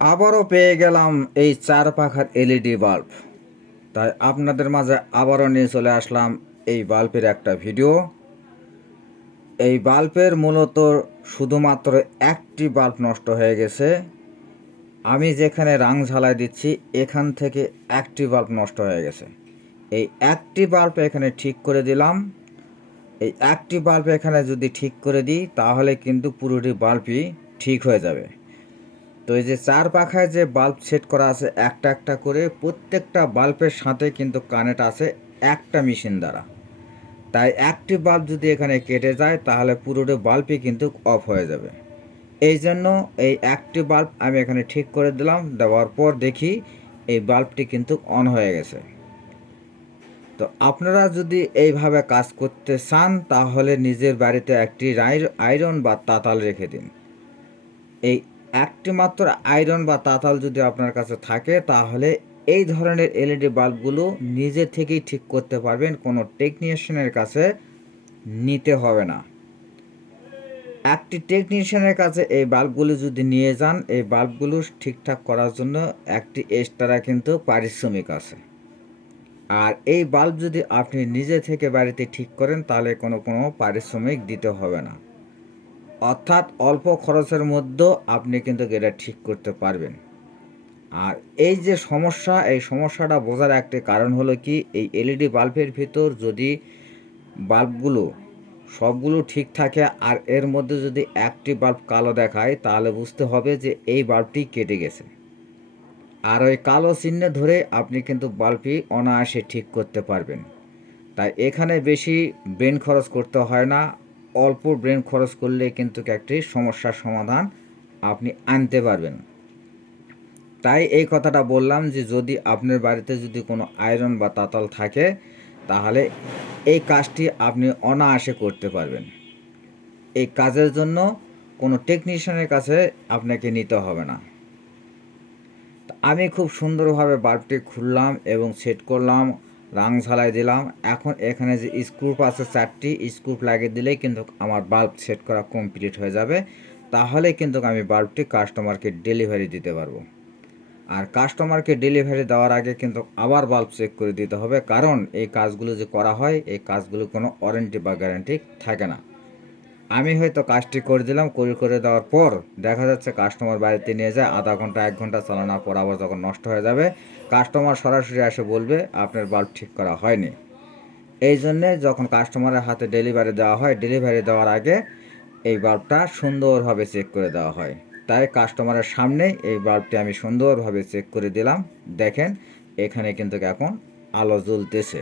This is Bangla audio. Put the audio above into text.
আবারও পেয়ে গেলাম এই 4 পাখার এলইডি বাল্ব। তাই আপনাদের মাঝে আবারও নিয়ে চলে আসলাম এই বাল্বের একটা ভিডিও। এই বাল্বের মূলত শুধুমাত্র একটি বাল্ব নষ্ট হয়ে গেছে। আমি যেখানে রাং ঝালাই দিচ্ছি এখান থেকে একটি বাল্ব নষ্ট হয়ে গেছে। এই একটি বাল্ব এখানে ঠিক করে দিলাম। এই একটি বাল্ব এখানে যদি ঠিক করে দিই তাহলে কিন্তু পুরোটি বাল্বই ঠিক হয়ে যাবে। তো এই যে 4 পাখায় যে বাল্ব সেট করা আছে একটা একটা করে, প্রত্যেকটা বাল্বের সাথে কিন্তু কানেক্ট আছে একটা মেশিন দ্বারা। তাই একটি বাল্ব যদি এখানে কেটে যায় তাহলে পুরোটা বাল্বই কিন্তু অফ হয়ে যাবে। এই জন্য এই একটি বাল্ব আমি এখানে ঠিক করে দিলাম। দেওয়ার পর দেখি এই বাল্বটি কিন্তু অন হয়ে গেছে। তো আপনারা যদি এইভাবে কাজ করতে চান তাহলে নিজের বাড়িতে একটি আয়রন বা তাতাল রেখে দিন। এই একটি মাত্র আয়রন বা তাতাল যদি আপনার কাছে থাকে তাহলে এই ধরনের এলইডি বাল্বগুলো নিজে থেকেই ঠিক করতে পারবেন, কোনো টেকনিশিয়ানের কাছে নিতে হবে না। একটি টেকনিশিয়ানের কাছে এই বাল্বগুলো যদি নিয়ে যান, এই বাল্বগুলো ঠিকঠাক করার জন্য একটি এক্সট্রা কিন্তু পারিশ্রমিক আছে। আর এই বাল্ব যদি আপনি নিজে থেকে বাড়িতে ঠিক করেন তাহলে কোনো পারিশ্রমিক দিতে হবে না। অর্থাৎ অল্প খরচের মধ্যেও আপনি কিন্তু এটা ঠিক করতে পারবেন। আর এই যে সমস্যা, এই সমস্যাটা বোঝার একটি কারণ হলো কি, এই এলইডি বাল্বের ভিতর যদি বাল্বগুলো সবগুলো ঠিক থাকে আর এর মধ্যে যদি একটি বাল্ব কালো দেখায় তাহলে বুঝতে হবে যে এই বাল্বটি কেটে গেছে। আর ওই কালো চিহ্ন ধরে আপনি কিন্তু বাল্বটি অনায়াসে ঠিক করতে পারবেন। তাই এখানে বেশি ব্রেন খরচ করতে হয় না। অল্প ব্রেন খরচ করলে কিন্তু একটি সমস্যার সমাধান আপনি আনতে পারবেন। তাই এই কথাটা বললাম যে যদি আপনার বাড়িতে যদি কোনো আয়রন বা তাতাল থাকে তাহলে এই কাজটি আপনি অনায়াসে করতে পারবেন। এই কাজের জন্য কোনো টেকনিশিয়ানের কাছে আপনাকে নিতে হবে না। আমি খুব সুন্দরভাবে বাল্বটি খুললাম এবং সেট করলাম, রাং ঝালাই দিলাম। এখন এখানে যে স্ক্রুপ আছে 4টি স্ক্রুপ লাগিয়ে দিলেই কিন্তু আমার বাল্ব সেট করা কমপ্লিট হয়ে যাবে। তাহলে কিন্তু আমি বাল্বটি কাস্টমারকে ডেলিভারি দিতে পারবো। আর কাস্টমারকে ডেলিভারি দেওয়ার আগে কিন্তু আবার বাল্ব চেক করে দিতে হবে, কারণ এই কাজগুলো যে করা হয় এই কাজগুলো কোনো ওয়ারেন্টি বা গ্যারান্টি থাকে না। আমি হয়তো কাজটি করে দিলাম, করে দেওয়ার পর দেখা যাচ্ছে কাস্টমার বাড়িতে নিয়ে যায়, আধা ঘন্টা 1 ঘন্টা চালানোর পর আবার যখন নষ্ট হয়ে যাবে কাস্টমার সরাসরি এসে বলবে আপনার বাল্ব ঠিক করা হয়নি। এই জন্যে যখন কাস্টমারের হাতে ডেলিভারি দেওয়া হয়, ডেলিভারি দেওয়ার আগে এই বাল্বটা সুন্দরভাবে চেক করে দেওয়া হয়। তাই কাস্টমারের সামনেই এই বাল্বটি আমি সুন্দরভাবে চেক করে দিলাম। দেখেন এখানে কিন্তু এখন আলো জ্বলতেছে।